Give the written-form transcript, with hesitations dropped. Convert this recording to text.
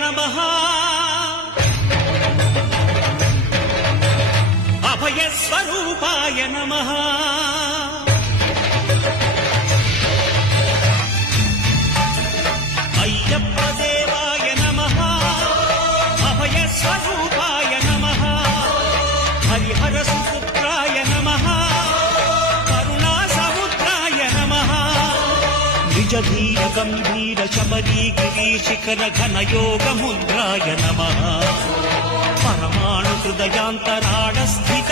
नमः अभयस्वरूपाय नमः अय्यप्पदेवाय नमः अभयस्वरूपाय नमः हरिहरसुपुत्राय नमः करुणासमुद्राय नमः निजधीर गम्भीर शबरीगिरीशिखर घनयोगमुद्राय नमः परमाणु हृदयान्तराळस्थित